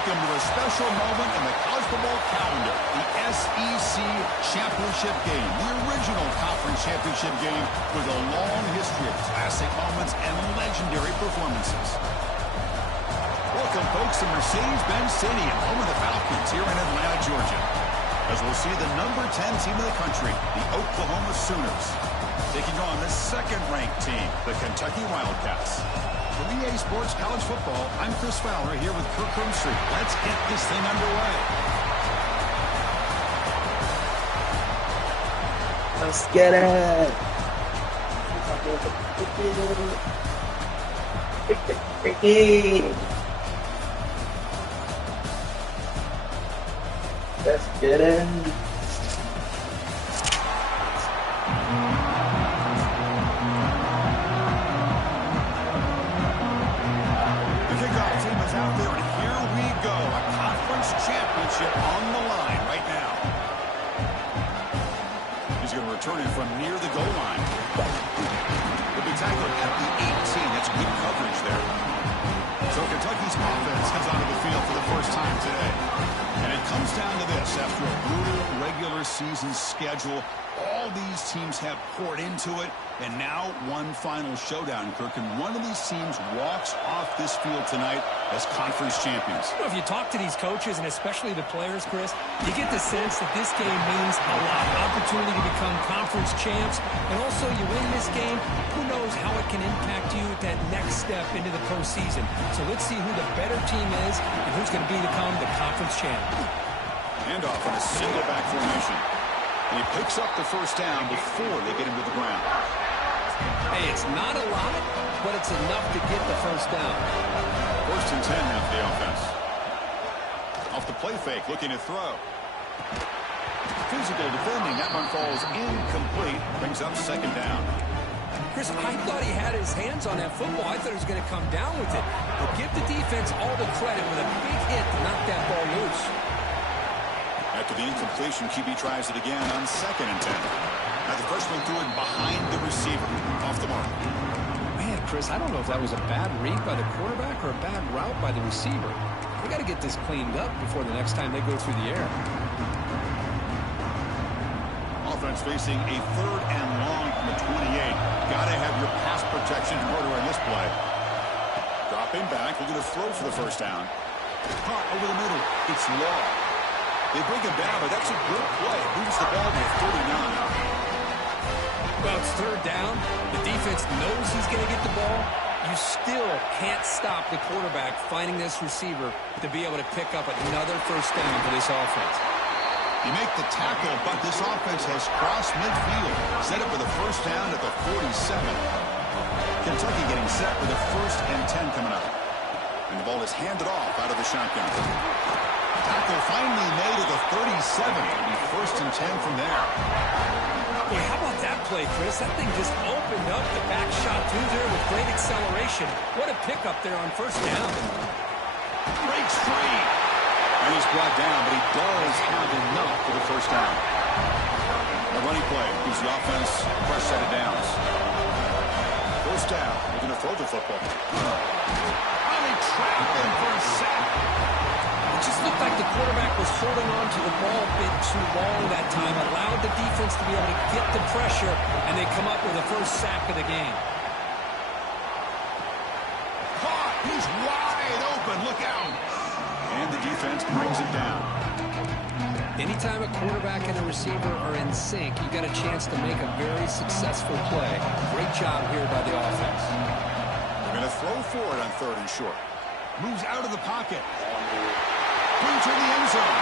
Welcome to a special moment in the college football calendar, the SEC Championship Game, the original conference championship game with a long history of classic moments and legendary performances. Welcome, folks, to Mercedes-Benz Stadium, home of the Falcons here in Atlanta, Georgia, as we'll see the number 10 team in the country, the Oklahoma Sooners, taking on the second-ranked team, the Kentucky Wildcats. From EA Sports College Football, I'm Chris Fowler here with Kirk Street. Let's get this thing underway. Let's get it. Let's get it. Championship on the line right now. He's going to return it from near the goal line. He'll be tackled at the 18. That's good coverage there. So Kentucky's offense comes onto the field for the first time today. And it comes down to this. After a brutal regular season schedule, all these teams have poured into it. And now one final showdown, Kirk. And one of these teams walks off this field tonight as conference champions. You know, if you talk to these coaches, and especially the players, Chris, you get the sense that this game means a lot. Opportunity to become conference champs. And also, you win this game, who knows how it can impact you at that next step into the postseason. So let's see who the better team is and who's going to become the conference champ. Handoff in a single back formation. And he picks up the first down before they get him to the ground. Hey, it's not a lot, but it's enough to get the first down. First and 10 now for the offense. Off the play fake, looking to throw. Physical defending, that one falls incomplete. Brings up second down. Chris, I thought he had his hands on that football. I thought he was going to come down with it. But give the defense all the credit with a big hit to knock that ball loose. After the incompletion, QB tries it again on second and 10. Now the freshman threw it behind the receiver. Off the mark. Man, Chris, I don't know if that was a bad read by the quarterback or a bad route by the receiver. They got to get this cleaned up before the next time they go through the air. Offense facing a third and long from the 28. Got to have your pass protection in order on this play. Dropping back, looking to throw for the first down. Caught over the middle. It's Law. They bring him down, but that's a good play. Moves the ball to 39. Well, it's third down. The defense knows he's going to get the ball. You still can't stop the quarterback finding this receiver to be able to pick up another first down for this offense. You make the tackle, but this offense has crossed midfield. Set up for the first down at the 47. Kentucky getting set with a first and 10 coming up. And the ball is handed off out of the shotgun. Tackle finally made at the 37. It'll be first and 10 from there. Boy, how about that play, Chris? That thing just opened up the back shot through there with great acceleration. What a pickup there on first down. Breaks free. And he's brought down, but he does have enough for the first down. A running play gives the offense a fresh set of downs. First down. They're going to throw the football. Finally trapped him for a sack. It just looked like the quarterback was holding on to the ball a bit too long that time, allowed the defense to be able to get the pressure, and they come up with the first sack of the game. Caught! He's wide open. Look out! And the defense brings it down. Anytime a quarterback and a receiver are in sync, you got a chance to make a very successful play. Great job here by the offense. They're going to throw for it on third and short. Moves out of the pocket. Into the end zone.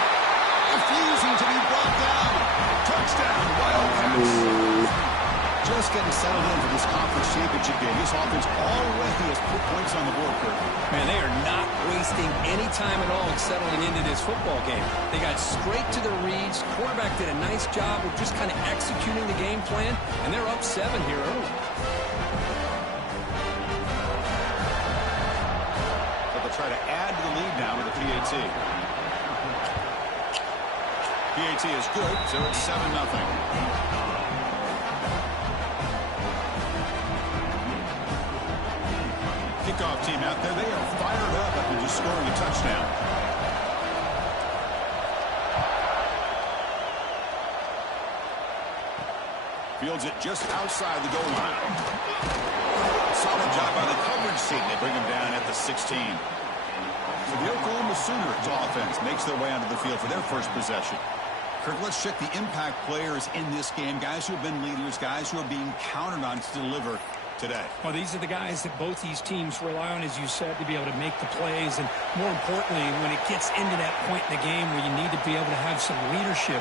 Refusing to be brought down. Touchdown, Wildcats. Just getting settled in for this conference championship game. This offense already has put points on the board, Kirk. Man, they are not wasting any time at all settling into this football game. They got straight to their reads. Quarterback did a nice job of just kind of executing the game plan, and they're up 7 here early. So they'll try to add to the lead now with the PAT. PAT is good, so it's 7-0. Kickoff team out there, they are fired up after just scoring a touchdown. Fields it just outside the goal line. Solid job by the coverage team. They bring him down at the 16. So the Oklahoma Sooners offense makes their way onto the field for their first possession. Kirk, let's check the impact players in this game. Guys who have been leaders, guys who are being counted on to deliver today. Well, these are the guys that both these teams rely on, as you said, to be able to make the plays. And more importantly, when it gets into that point in the game where you need to be able to have some leadership,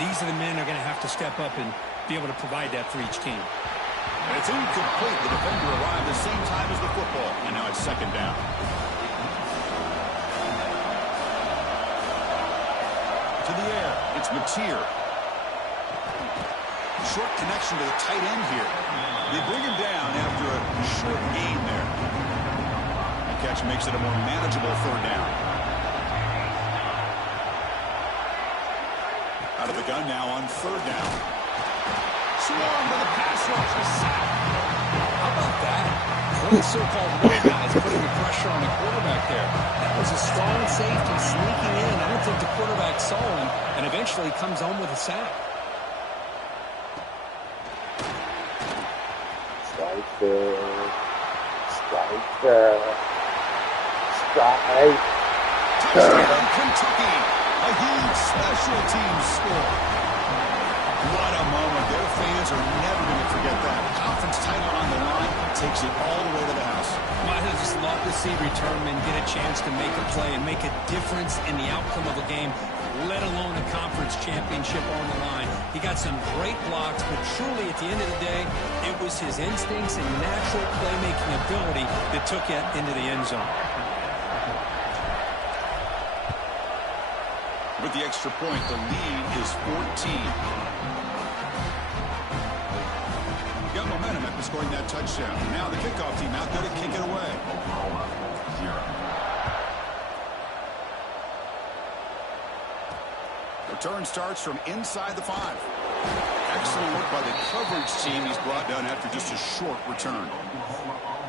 these are the men that are going to have to step up and be able to provide that for each team. And it's incomplete. The defender arrived the same time as the football, and now it's second down. To the air, it's Mateer. Short connection to the tight end here. They bring him down after a short gain there. The catch makes it a more manageable third down. Out of the gun now on third down. Swarmed by the pass rush. A sack. How about that? One of the so-called little guys putting the pressure on the quarterback there. That was a strong safety sneaking in. I don't think the quarterback saw him, and eventually comes home with a sack. Strike. Touchdown, Kentucky. A huge special teams score. What a moment. Their fans are never going to forget that. Conference title on the line takes it all the way to the house. Well, I just love to see returnmen get a chance to make a play and make a difference in the outcome of a game, let alone a conference championship on the line. He got some great blocks, but truly at the end of the day, it was his instincts and natural playmaking ability that took it into the end zone. With the extra point, the lead is 14. Got momentum after scoring that touchdown. Now the kickoff team out there to kick it away. Return starts from inside the 5. Excellent work by the coverage team. He's brought down after just a short return.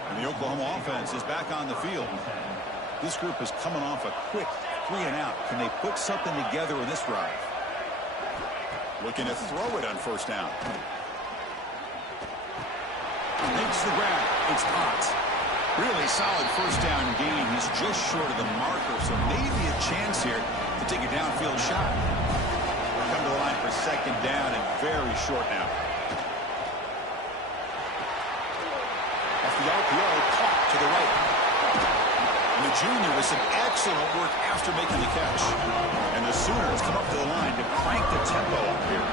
And the Oklahoma offense is back on the field. This group is coming off a quick 3 and out. Can they put something together in this drive? Looking to throw it on first down. Makes the grab. It's hot. Really solid first down gain. He's just short of the marker, so maybe a chance here to take a downfield shot. Come to the line for second down and very short now. Off the RPO, caught to the right. And the junior with some excellent work after making the catch. And the Sooners come up to the line to crank the tempo up here.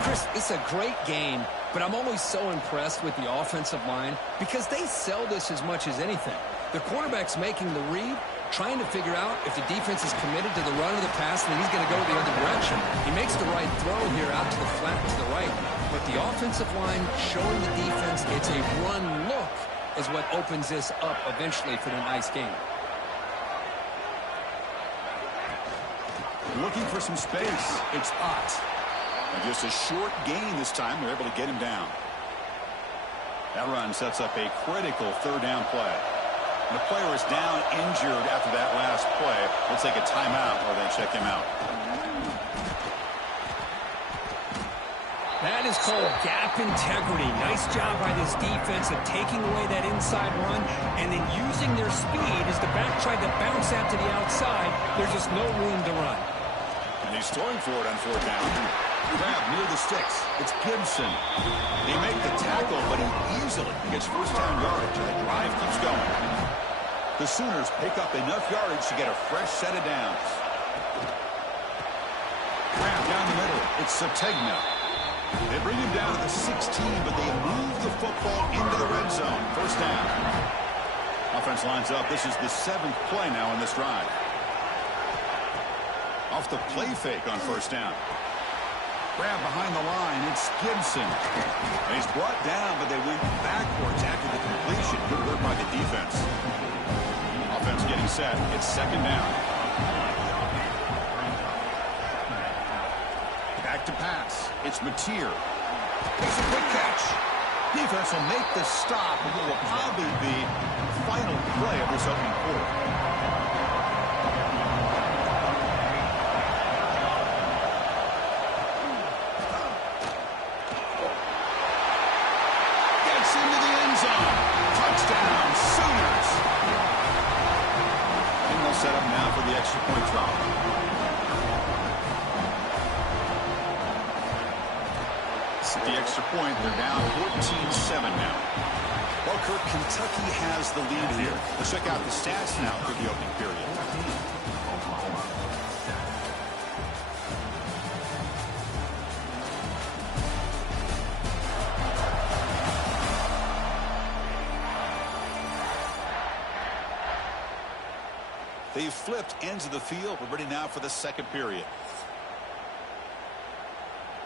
Chris, it's a great game, but I'm always so impressed with the offensive line because they sell this as much as anything. The quarterback's making the read, trying to figure out if the defense is committed to the run or the pass, and then he's going to go the other direction. He makes the right throw here out to the flat to the right, but the offensive line showing the defense it's a run look is what opens this up eventually for the nice game. Looking for some space. It's hot. And just a short gain this time. They're able to get him down. That run sets up a critical third down play. The player is down injured after that last play. We'll take a timeout or then check him out. That is called gap integrity. Nice job by this defense of taking away that inside run and then using their speed as the back tried to bounce out to the outside. There's just no room to run. And he's throwing for it on fourth down. Grab near the sticks. It's Gibson. They make the tackle, but he easily gets first down yardage, and the drive keeps going. The Sooners pick up enough yardage to get a fresh set of downs. Grab down the middle. It's Sategna. They bring him down to the 16, but they move the football into the red zone. First down. Offense lines up. This is the 7th play now in this drive. Off the play fake on first down. Grab behind the line. It's Gibson. And he's brought down, but they went backwards after the completion. Good work by the defense. Offense getting set. It's second down. Back to pass. It's Mateer. It's a quick catch. Defense will make the stop, and it will probably be the final play of this opening quarter. zone. Touchdown, Sooners. And they'll set up now for the extra point drop. At the extra point, they're down 14-7 now. Well, Kirk, Kentucky has the lead here. Let's check out the stats now for the opening period. They've flipped ends of the field. We're ready now for the second period.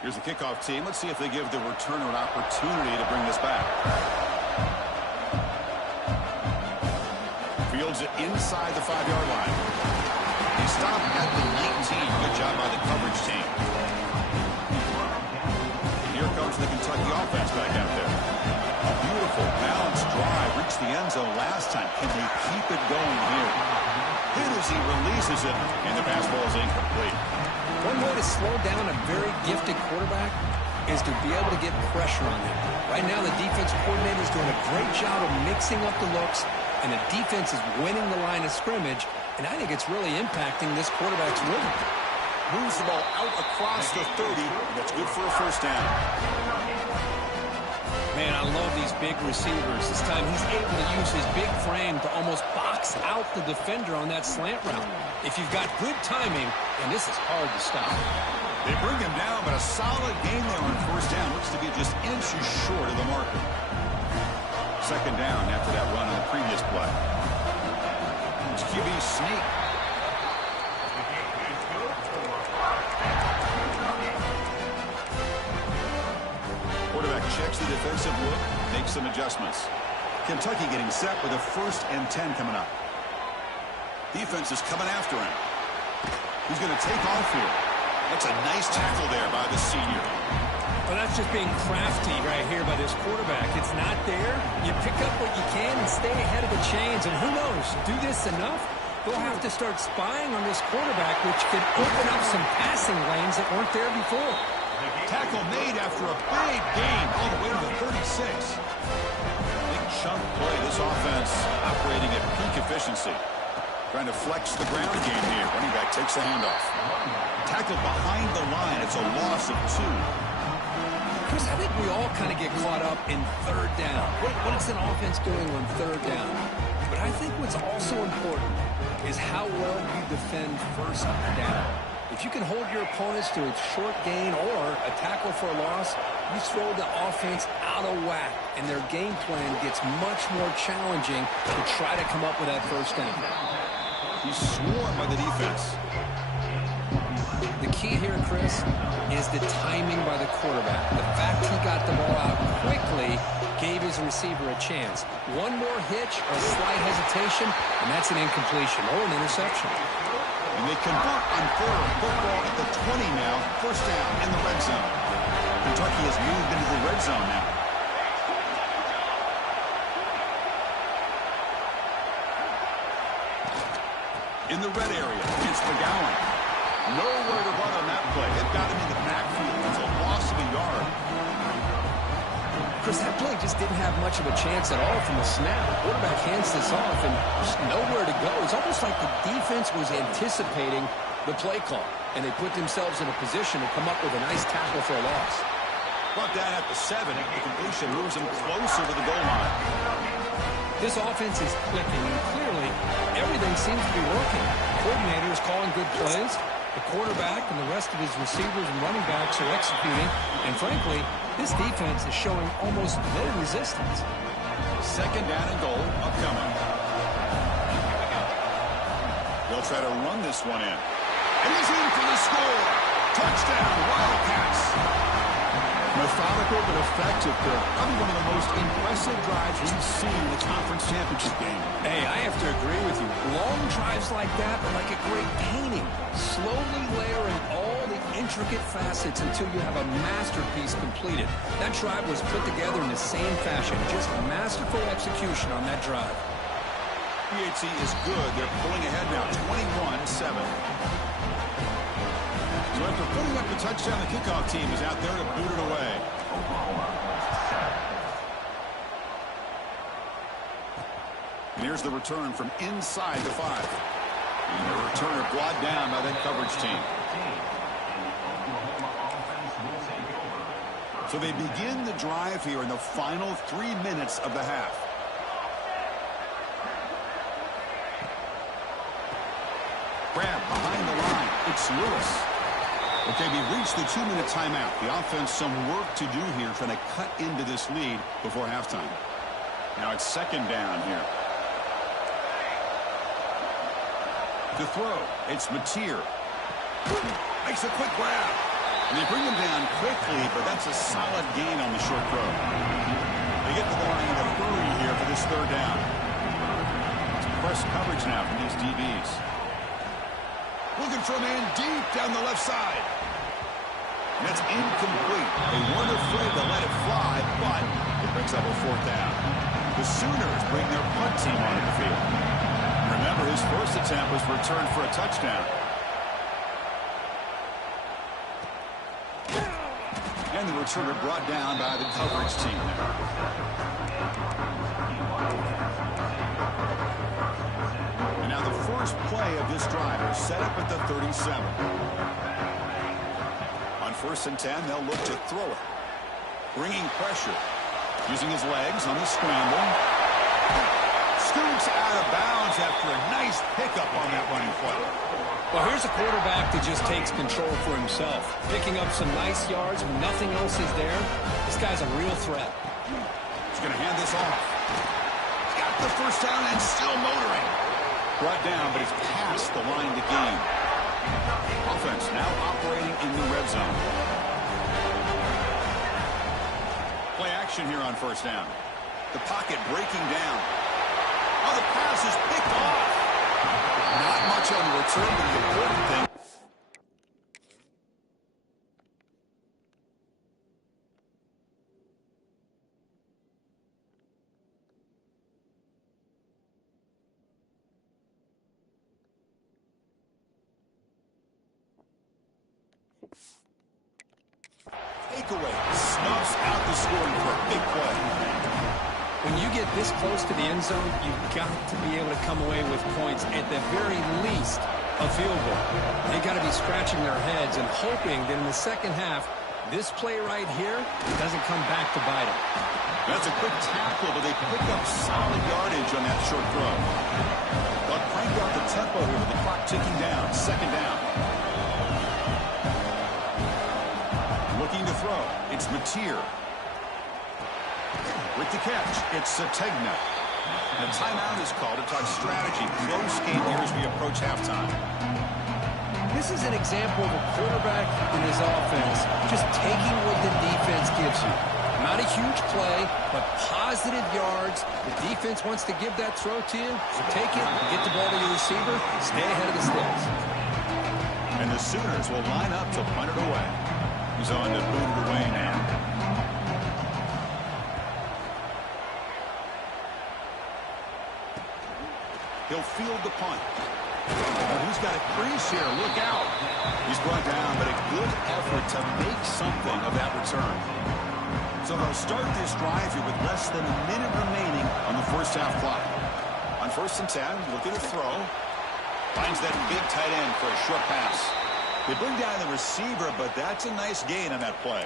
Here's the kickoff team. Let's see if they give the returner an opportunity to bring this back. Fields it inside the 5-yard line. He stopped at the 19. Good job by the coverage team. Here comes the Kentucky offense back out there. A beautiful balanced drive. Reached the end zone last time. Can they keep it going here? Hit as he releases it, and the pass ball is incomplete. One way to slow down a very gifted quarterback is to be able to get pressure on him. Right now, the defense coordinator is doing a great job of mixing up the looks, and the defense is winning the line of scrimmage, and I think it's really impacting this quarterback's rhythm. Moves the ball out across the 30. That's good for a first down. Man, I love these big receivers. This time he's able to use his big frame to almost box out the defender on that slant route. If you've got good timing, and this is hard to stop. They bring him down, but a solid game there on first down. Looks to be just inches short of the marker. Second down after that run on the previous play. It's QB sneak. Quarterback checks the defensive look, makes some adjustments. Kentucky getting set with a 1st and 10 coming up. Defense is coming after him. He's going to take off here. That's a nice tackle there by the senior. Well, that's just being crafty right here by this quarterback. It's not there. You pick up what you can and stay ahead of the chains. And who knows, do this enough, they'll have to start spying on this quarterback, which could open up some passing lanes that weren't there before. Tackle made after a big gain all the way to the 36. Big chunk play. This offense operating at peak efficiency. Trying to flex the ground game here. Running back takes the handoff. Tackled behind the line. It's a loss of 2. Chris, I think we all kind of get caught up in third down. What is an offense doing on third down? But I think what's also important is how well you defend first down. If you can hold your opponents to a short gain or a tackle for a loss, you throw the offense out of whack, and their game plan gets much more challenging to try to come up with that first down. He's swarmed by the defense. The key here, Chris, is the timing by the quarterback. The fact he got the ball out quickly gave his receiver a chance. One more hitch or slight hesitation, and that's an incompletion or an interception. And they convert on 3rd. Football at the 20 now. First down in the red zone. Kentucky has moved into the red zone now. In the red area, it's McGowan. Nowhere to run on that play. It got him in the backfield. It's a loss of a yard. Chris, that play just didn't have much of a chance at all from the snap. The quarterback hands this off and just nowhere to go. It's almost like the defense was anticipating the play call, and they put themselves in a position to come up with a nice tackle for a loss. Brought down at the 7. The completion moves them closer to the goal line. This offense is clicking, and clearly everything seems to be working. The coordinator is calling good plays. The quarterback and the rest of his receivers and running backs are executing. And frankly, this defense is showing almost no resistance. Second down and goal upcoming. They'll try to run this one in. And he's in for the score. Touchdown, Wildcats. Methodical but effective. Probably one of the most impressive drives we've seen in the conference championship game. Hey, I have to agree with you. Long drives like that are like a great painting. Slowly layering all the intricate facets until you have a masterpiece completed. That drive was put together in the same fashion. Just masterful execution on that drive. PHC is good. They're pulling ahead now, 21-7. So after putting up the touchdown, the kickoff team is out there to boot it away. Here's the return from inside the 5. And the returner brought down by that coverage team. So they begin the drive here in the final 3 minutes of the half. Grab behind the line. It's Lewis. Okay, we reached the 2-minute timeout. The offense some work to do here trying to cut into this lead before halftime. Now it's second down here. To throw, it's Mateer. Makes a quick grab. And they bring him down quickly, but that's a solid gain on the short throw. They get to the line in a hurry here for this third down. It's press coverage now from these DBs. Looking for a man deep down the left side. And it's incomplete. They weren't afraid to let it fly, but it brings up a fourth down. The Sooners bring their punt team onto the field. Remember, his first attempt was returned for a touchdown. And the returner brought down by the coverage team there. And now the first play of this drive is set up at the 37. On 1st and 10, they'll look to throw it. Bringing pressure. Using his legs on the scramble. Scoots out of bounds after a nice pickup on that running play. Well, here's a quarterback that just takes control for himself. Picking up some nice yards when nothing else is there. This guy's a real threat. He's going to hand this off. He's got the first down and still motoring. Brought down, but he's past the line to gain. Offense now operating in the red zone. Play action here on 1st down. The pocket breaking down. Oh, the pass is picked off. Not much on the return, but the important thing. Takeaway snuffs out the scoring for a big play. When you get this close to the end zone, you've got to be able to come away with points, at the very least, a field goal. They've got to be scratching their heads and hoping that in the second half, this play right here doesn't come back to bite them. That's a quick tackle, but they pick up solid yardage on that short throw. They'll crank up the tempo here with the clock ticking down. 2nd down. Looking to throw. It's Mateer. With the catch, it's Sategna. A timeout is called to talk strategy. Close game here as we approach halftime. This is an example of a quarterback in his offense just taking what the defense gives you. Not a huge play, but positive yards. The defense wants to give that throw to you, so take it, get the ball to your receiver, stay ahead of the sticks. And the Sooners will line up to punt it away. He's on to boot it away now. He'll field the punt. Oh, he's got a crease here. Look out. He's brought down, but a good effort to make something of that return. So they'll start this drive here with less than a minute remaining on the first half clock. On 1st and 10, looking to throw. Finds that big tight end for a short pass. They bring down the receiver, but that's a nice gain on that play.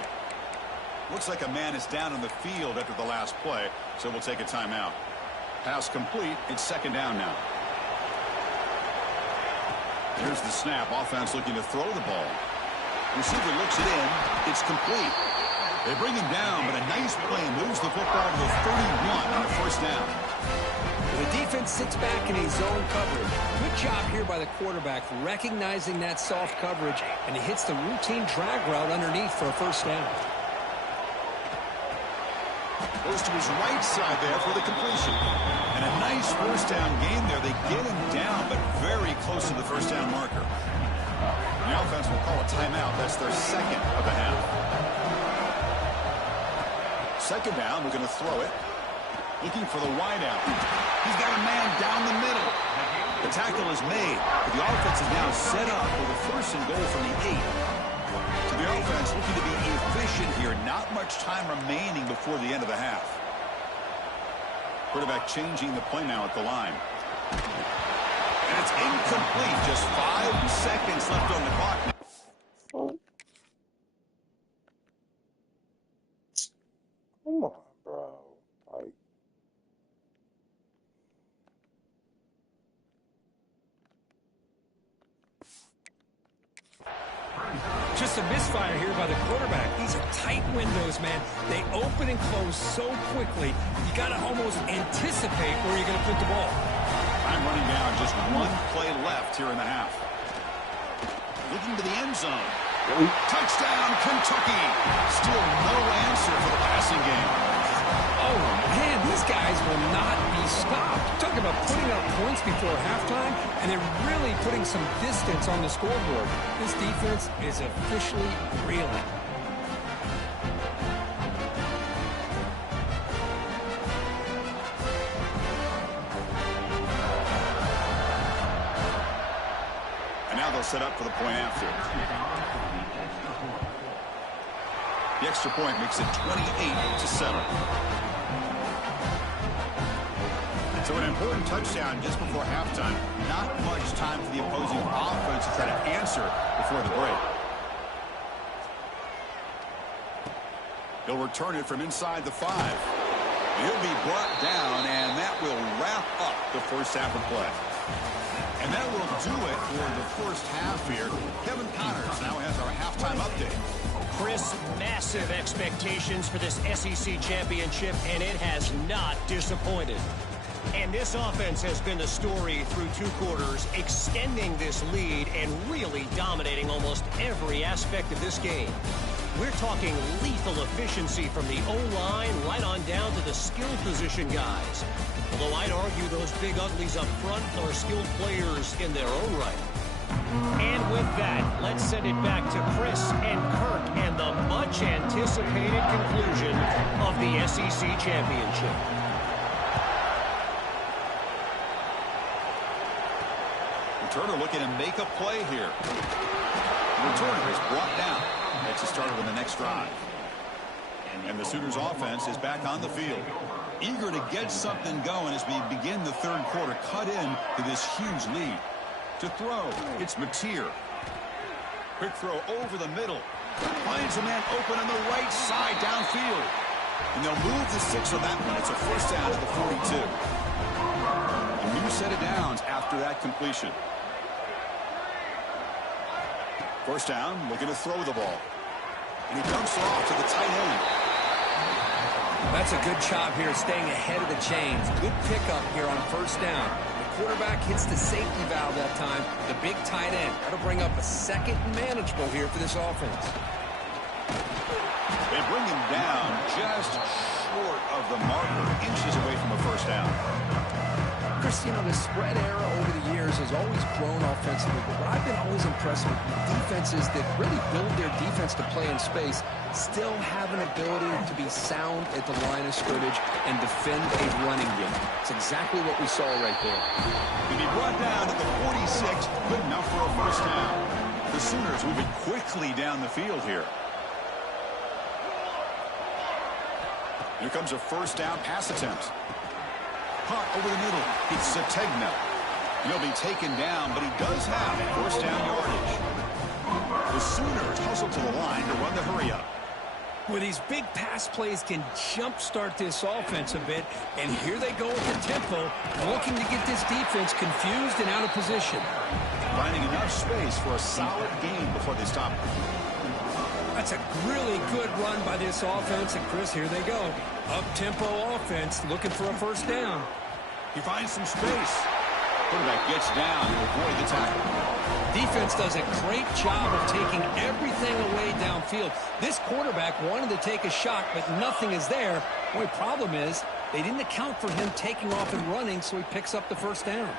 Looks like a man is down on the field after the last play, so we'll take a timeout. Pass complete. It's 2nd down now. Here's the snap. Offense looking to throw the ball. Receiver looks it in. It's complete. They bring him down, but a nice play moves the football to the 31 on a 1st down. The defense sits back in a zone coverage. Good job here by the quarterback recognizing that soft coverage, and he hits the routine drag route underneath for a 1st down. Goes to his right side there for the completion. And a nice 1st down gain there. They get him down, but very close to the 1st down marker. The offense will call a timeout. That's their 2nd of the half. 2nd down, we're going to throw it. Looking for the wideout. He's got a man down the middle. The tackle is made, but the offense is now set up with a 1st and goal from the 8. So the offense looking to be efficient here. Not much time remaining before the end of the half. Quarterback changing the play now at the line. And it's incomplete. Just 5 seconds left on the clock. Come on, bro. Like, Just a misfire here by the quarterback. These are tight windows, man. They open and close so quickly, you got to almost anticipate where you're going to put the ball. Time running down. Just 1 play left here in the half. Looking to the end zone. Touchdown, Kentucky. Still no answer for the passing game. Oh, man, these guys will not be stopped. Talking about putting up points before halftime, and they're really putting some distance on the scoreboard. This defense is officially reeling. And now they'll set up for the point after. The extra point makes it 28-7. So an important touchdown just before halftime. Not much time for the opposing offense to try to answer before the break. He'll return it from inside the 5. He'll be brought down, and that will wrap up the first half of play. And that will do it for the first half here. Kevin Connors now has our halftime update. Chris, massive expectations for this SEC championship, and it has not disappointed. And this offense has been the story through 2 quarters, extending this lead and really dominating almost every aspect of this game. We're talking lethal efficiency from the O-line right on down to the skill position guys. Although I'd argue those big uglies up front are skilled players in their own right. And with that, let's send it back to Chris and Kirk and the much-anticipated conclusion of the SEC championship. Returner looking to make a play here. The returner is brought down. Makes a start on the next drive. And the Sooners offense is back on the field. Eager to get something going as we begin the third quarter. Cut in to this huge lead. To throw, it's Mateer. Quick throw over the middle. Finds a man open on the right side downfield. And they'll move the 6 on that one. It's a first down to the 42. A new set of downs after that completion. First down, looking to throw the ball. And he dumps it off to the tight end. That's a good job here staying ahead of the chains. Good pickup here on first down. The quarterback hits the safety valve that time. The big tight end. That'll bring up a second and manageable here for this offense. They bring him down just short of the marker, inches away from a first down. Chris, you know, the spread era over the years has always grown offensively, but what I've been always impressed with defenses that really build their defense to play in space still have an ability to be sound at the line of scrimmage and defend a running game. It's exactly what we saw right there. He'll be brought down to the 46, good enough for a first down. The Sooners moving quickly down the field here. Here comes a first down pass attempt. Punt over the middle. It's Sategna. He'll be taken down, but he does have first down yardage. The Sooners hustle to the line to run the hurry up. Well, these big pass plays can jumpstart this offense a bit, and here they go with the tempo, looking to get this defense confused and out of position. Finding enough space for a solid gain before they stop. That's a really good run by this offense, and Chris, here they go. Up-tempo offense, looking for a first down. He finds some space. Quarterback gets down to avoid the tackle. Defense does a great job of taking everything away downfield. This quarterback wanted to take a shot, but nothing is there. The only problem is they didn't account for him taking off and running, so he picks up the first down.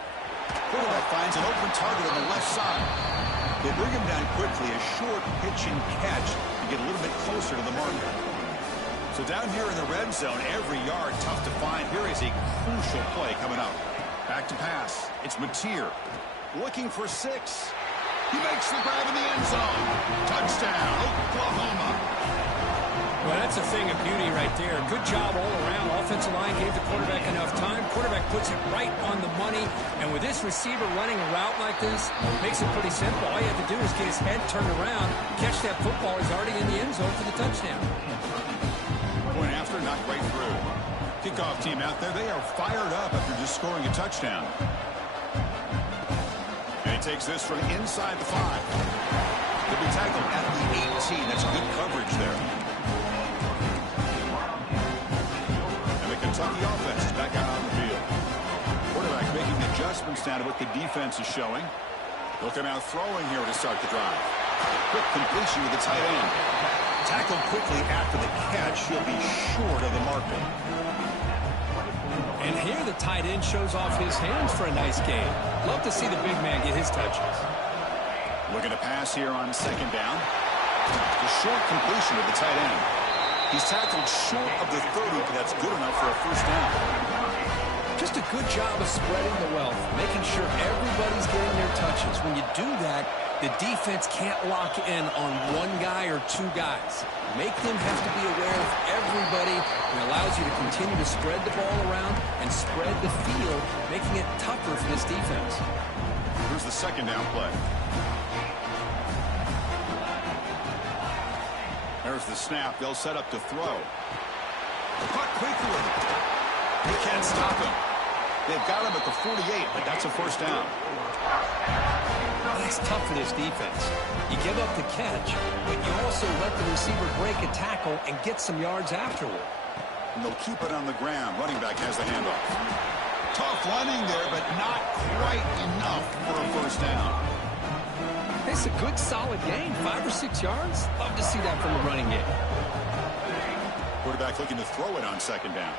Quarterback finds an open target on the left side. They bring him down quickly, a short pitch and catch to get a little bit closer to the marker. So down here in the red zone, every yard tough to find. Here is a crucial play coming up. Back to pass. It's Mateer looking for 6. He makes the grab in the end zone. Touchdown, Oklahoma. Well, Well, that's a thing of beauty right there. Good job all around. Offensive line gave the quarterback enough time. Quarterback puts it right on the money. And with this receiver running a route like this, makes it pretty simple. All you have to do is get his head turned around, catch that football. He's already in the end zone for the touchdown. Point after, knocked right through. Kickoff team out there, they are fired up after just scoring a touchdown. And he takes this from inside the 5. He'll be tackled at the 18. That's good coverage there. And the Kentucky offense is back out on the field. Quarterback making adjustments now to what the defense is showing. He'll come out throwing here to start the drive. Quick completion with the tight end. Tackled quickly after the catch. He'll be short of the marker. And here the tight end shows off his hands for a nice game. Love to see the big man get his touches. Looking to pass here on second down. The short completion of the tight end. He's tackled short of the 30, but that's good enough for a first down. Just a good job of spreading the wealth, making sure everybody's getting their touches. When you do that, the defense can't lock in on one guy or two guys. Make them have to be aware of everybody, and allows you to continue to spread the ball around and spread the field, making it tougher for this defense. Here's the second down play. There's the snap. They'll set up to throw. Caught quickly. They can't stop him. They've got him at the 48, but that's a first down. That's tough for this defense. You give up the catch, but you also let the receiver break a tackle and get some yards afterward. And they'll keep it on the ground. Running back has the handoff. Tough running there, but not quite enough for a first down. It's a good, solid gain. 5 or 6 yards. Love to see that from the running game. Quarterback looking to throw it on second down.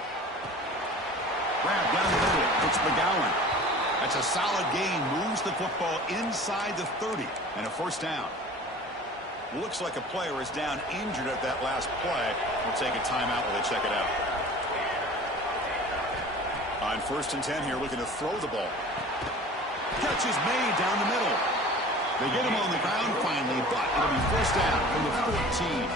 Grab down the middle. It's McGowan. That's a solid gain. Moves the football inside the 30. And a first down. Looks like a player is down injured at that last play. We'll take a timeout while they check it out. On 1st and 10 here, looking to throw the ball. Catch is made down the middle. They get him on the ground finally, but it'll be first down from the 14.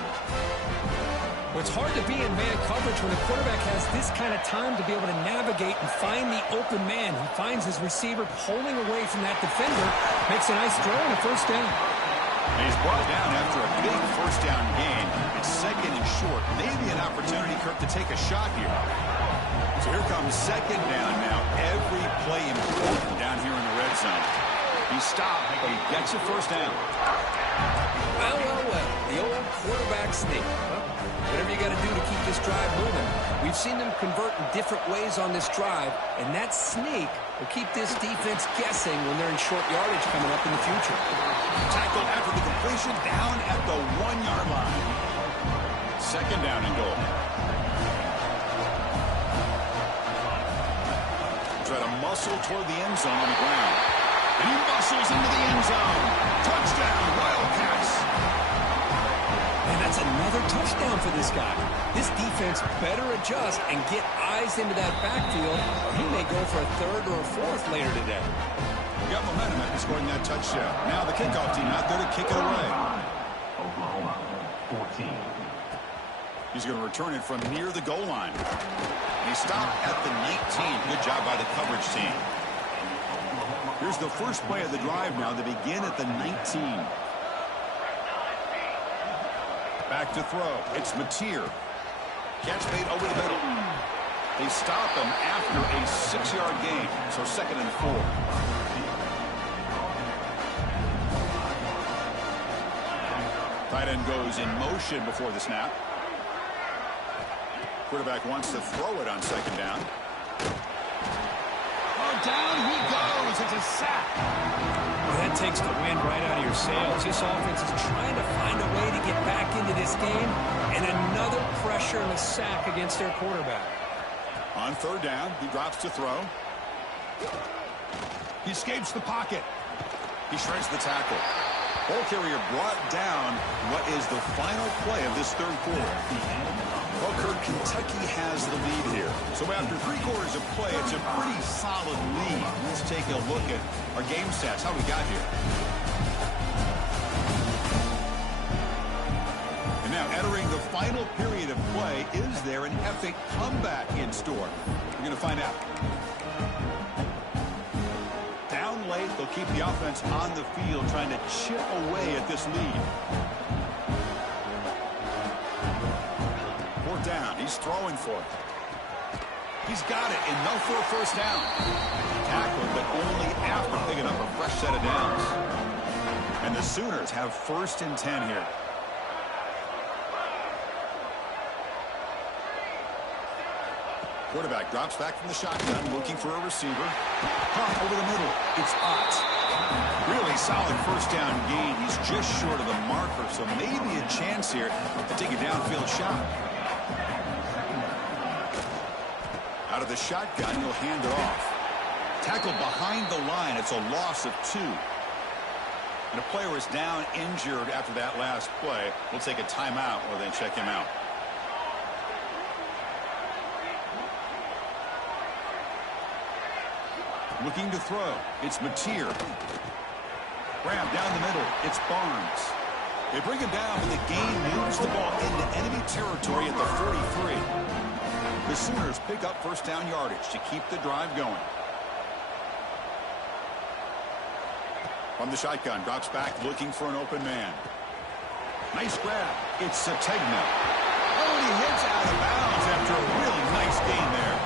Well, it's hard to be in man coverage when the quarterback has this kind of time to be able to navigate and find the open man. He finds his receiver pulling away from that defender, makes a nice throw and a first down. And he's brought down after a big first down gain. It's second and short. Maybe an opportunity, Kirk, to take a shot here. So here comes second down now. Every play important down here in the red zone. He stopped, but he gets a first down. Well, well, well. The old quarterback sneak. Well, whatever you got to do to keep this drive moving. We've seen them convert in different ways on this drive, and that sneak will keep this defense guessing when they're in short yardage coming up in the future. Tackled after the completion down at the 1-yard line. Second down and goal. Try to muscle toward the end zone on the ground. And he muscles into the end zone. Touchdown, Wildcats. And that's another touchdown for this guy. This defense better adjust and get eyes into that backfield, or he may go for a third or a fourth later today. We got momentum after scoring that touchdown. Now the kickoff team out there to kick it away. Oklahoma, 14. He's going to return it from near the goal line. He stopped at the 19. Good job by the coverage team. Here's the first play of the drive now. They begin at the 19. Back to throw. It's Mateer. Catch made over the middle. They stop him after a 6-yard gain. So 2nd and 4. Tight end goes in motion before the snap. Quarterback wants to throw it on second down. Oh, down he goes. It's a sack. Well, that takes the wind right out of your sails. This offense is trying to find a way to get back into this game, and another pressure and a sack against their quarterback. On 3rd down, he drops to throw. He escapes the pocket. He shreds the tackle. Ball carrier brought down what is the final play of this 3rd quarter. Well, Kirk, Kentucky has the lead here. So after 3 quarters of play, it's a pretty solid lead. Let's take a look at our game stats, how we got here. And now entering the final final period of play. Is there an epic comeback in store? We're going to find out. Down late, they'll keep the offense on the field, trying to chip away at this lead. Fourth down. He's throwing for it. He's got it, enough for a first down. Tackled, but only after picking up a fresh set of downs. And the Sooners have 1st and 10 here. Quarterback drops back from the shotgun, looking for a receiver. Caught over the middle. It's Ott. Really solid first down gain. He's just short of the marker, so maybe a chance here to take a downfield shot. Out of the shotgun, he'll hand it off. Tackled behind the line. It's a loss of 2. And a player is down injured after that last play. We'll take a timeout or then check him out. Looking to throw. It's Mateer. Grab down the middle. It's Barnes. They bring him down, but the game moves the ball into enemy territory at the 43. The Sooners pick up first down yardage to keep the drive going. From the shotgun, drops back looking for an open man. Nice grab. It's Sategna. Oh, and he hits out of bounds after a really nice gain there.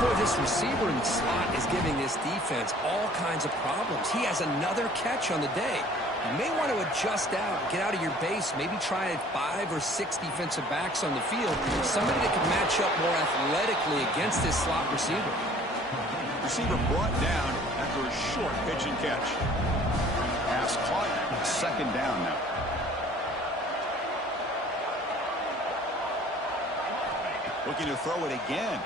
Boy, this receiver in the slot is giving this defense all kinds of problems. He has another catch on the day. You may want to adjust out, get out of your base, maybe try 5 or 6 defensive backs on the field. Somebody that can match up more athletically against this slot receiver. Receiver brought down after a short pitch and catch. Pass caught. 2nd down now. Looking to throw it again.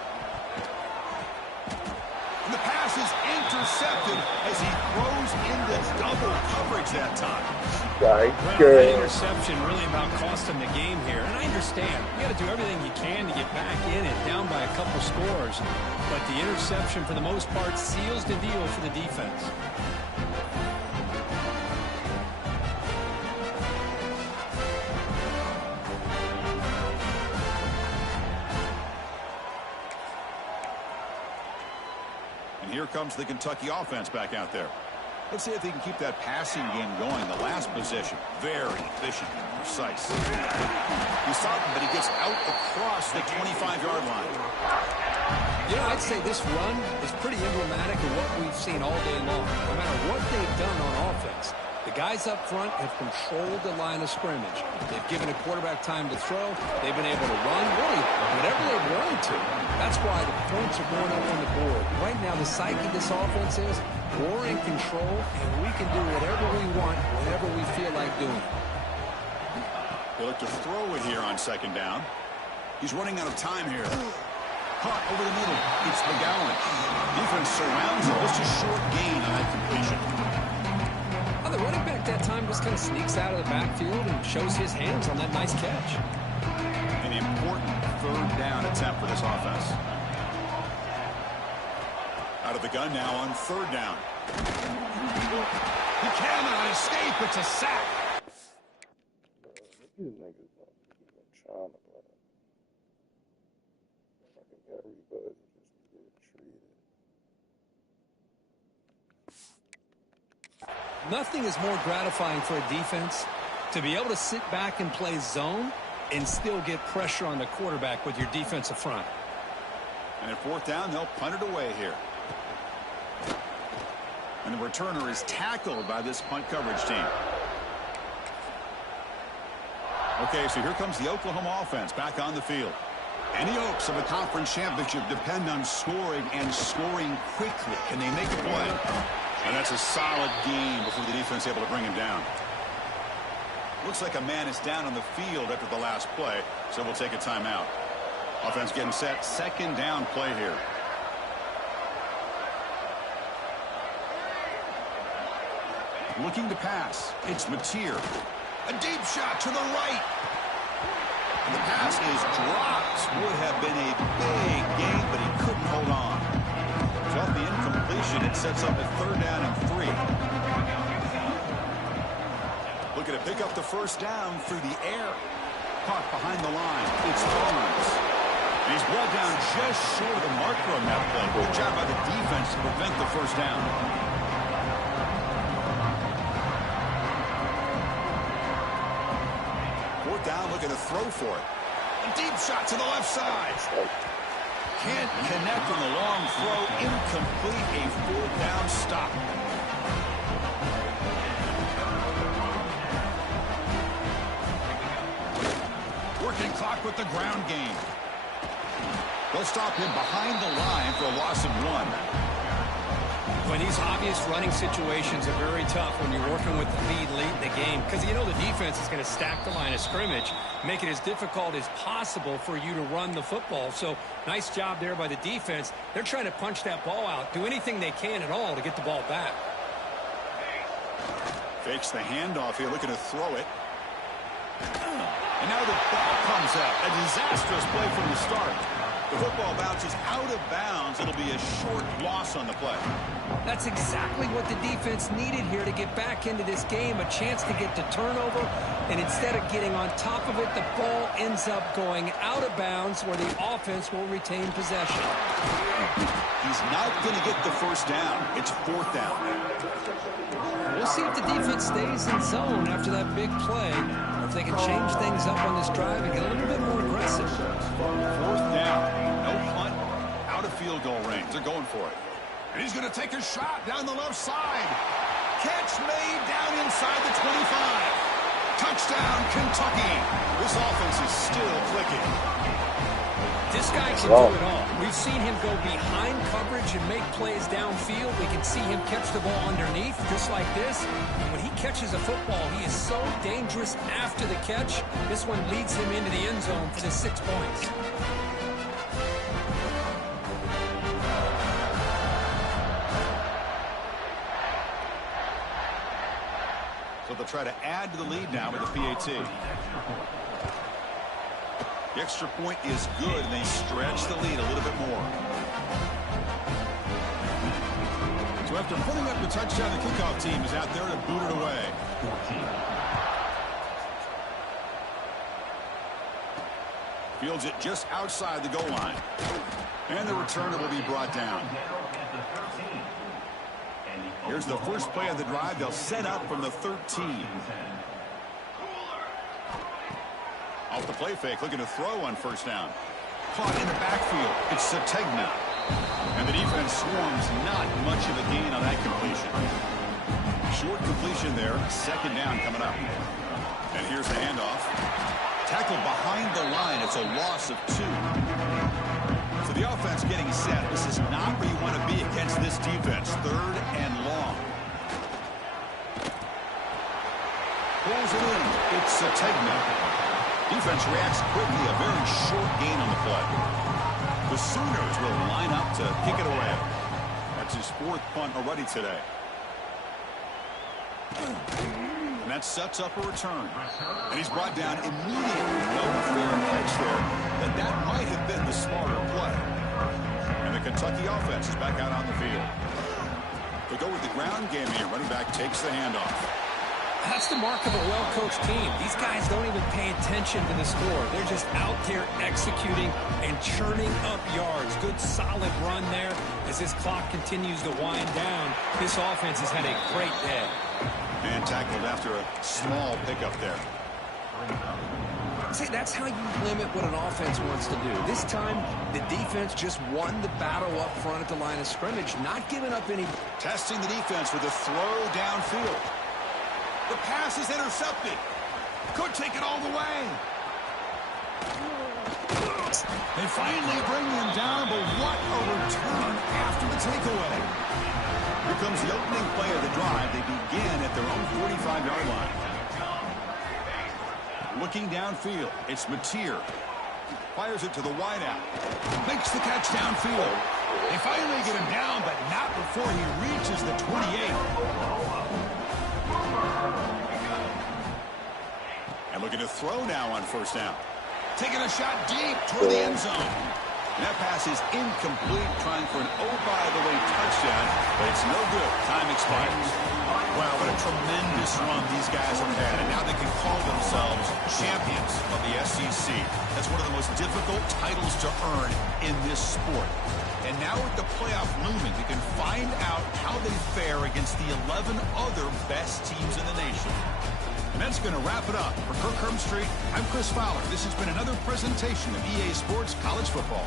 And the pass is intercepted as he throws into double coverage that time. Right. Well, that interception really about cost him the game here. And I understand. You got to do everything you can to get back in and down by a couple scores. But the interception, for the most part, seals the deal for the defense. Here comes the Kentucky offense back out there. Let's see if they can keep that passing game going. The last possession, very efficient and precise. He stopped him, but he gets out across the 25-yard line. You know, I'd say this run is pretty emblematic of what we've seen all day long. No matter what they've done on offense, the guys up front have controlled the line of scrimmage. They've given a quarterback time to throw. They've been able to run, really, whatever they've wanted to. That's why the points are going up on the board. Right now, the psyche of this offense is we're in control, and we can do whatever we want, whenever we feel like doing it. They look to throw it here on 2nd down. He's running out of time here. Caught over the middle. It's McGowan. Defense surrounds him. Just a short gain on that completion. Well, the running back that time just kind of sneaks out of the backfield and shows his hands on that nice catch. An important 3rd down attempt for this offense. Out of the gun now on 3rd down. He cannot escape. It's a sack. These niggas don't even trying to play. Fucking everybody just get treated. Nothing is more gratifying for a defense to be able to sit back and play zone and still get pressure on the quarterback with your defensive front. And at 4th down, they'll punt it away here. And the returner is tackled by this punt coverage team. Okay, so here comes the Oklahoma offense back on the field. Any hopes of a conference championship depend on scoring and scoring quickly. Can they make a play? And that's a solid game before the defense is able to bring him down. Looks like a man is down on the field after the last play, so we'll take a timeout. Offense getting set. 2nd down play here. Looking to pass. It's Mateer. A deep shot to the right. And the pass is dropped. Would have been a big gain, but he couldn't hold on. So off the incompletion, it sets up a 3rd down and 3. Looking to pick up the first down through the air. caught behind the line. It's Barnes. And he's brought down just short of the marker on that play. Good job by the defense to prevent the first down. Fourth down, looking to throw for it. A deep shot to the left side. Can't connect on the long throw. Incomplete. A fourth down stop. Working clock with the ground game. They'll stop him behind the line for a loss of 1. When these obvious running situations are very tough when you're working with the lead late in the game, because you know the defense is going to stack the line of scrimmage, make it as difficult as possible for you to run the football. So nice job there by the defense. They're trying to punch that ball out, do anything they can at all to get the ball back. Fakes the handoff here, looking to throw it. And now the ball comes out. A disastrous play from the start. The football bounces out of bounds. It'll be a short loss on the play. That's exactly what the defense needed here to get back into this game, a chance to get to turnover, and instead of getting on top of it, the ball ends up going out of bounds where the offense will retain possession. He's not going to get the first down. It's fourth down. We'll see if the defense stays in zone after that big play, or if they can change things up on this drive and get a little bit more aggressive. Fourth down. No punt. Out of field goal range. They're going for it. And he's going to take a shot down the left side. Catch made down inside the 25. Touchdown, Kentucky. This offense is still clicking. This guy can do it all. We've seen him go behind coverage and make plays downfield. We can see him catch the ball underneath, just like this. And when he catches a football, he is so dangerous after the catch. This one leads him into the end zone for the 6 points. So they'll try to add to the lead now with the PAT. The extra point is good, and they stretch the lead a little bit more. So after putting up the touchdown, the kickoff team is out there to boot it away. 14. Fields it just outside the goal line. And the returner will be brought down. Here's the first play of the drive. They'll set up from the 13. Off the play fake, looking to throw on first down. Caught in the backfield. It's Sategna. And the defense swarms, not much of a gain on that completion. Short completion there. Second down coming up. And here's the handoff. Tackle behind the line. It's a loss of 2. So the offense getting set. This is not where you want to be against this defense. Third and long. Pulls it in. It's Sategna. Defense reacts quickly. A very short gain on the play. The Sooners will line up to kick it away. That's his 4th punt already today. And that sets up a return. And he's brought down immediately. No fair catch there, but that might have been the smarter play. And the Kentucky offense is back out on the field. They go with the ground game here. Running back takes the handoff. That's the mark of a well-coached team. These guys don't even pay attention to the score. They're just out there executing and churning up yards. Good, solid run there as this clock continues to wind down. This offense has had a great day. And tackled after a small pickup there. See, that's how you limit what an offense wants to do. This time, the defense just won the battle up front at the line of scrimmage, not giving up any. Testing the defense with a throw downfield. The pass is intercepted. Could take it all the way. They finally bring him down, but what a return after the takeaway. Here comes the opening play of the drive. They begin at their own 45-yard line. Looking downfield, it's Mateer. Fires it to the wideout. Makes the catch downfield. They finally get him down, but not before he reaches the 28. And looking to throw now on first down. Taking a shot deep toward the end zone. And that pass is incomplete, trying for an oh-by-the-way touchdown, but it's no good. Time expires. Wow, what a tremendous run these guys have had, and now they can call themselves champions of the SEC. That's one of the most difficult titles to earn in this sport. And now with the playoff looming, we can find out how they fare against the 11 other best teams in the nation. And that's going to wrap it up. For Kirk Street, I'm Chris Fowler. This has been another presentation of EA Sports College Football.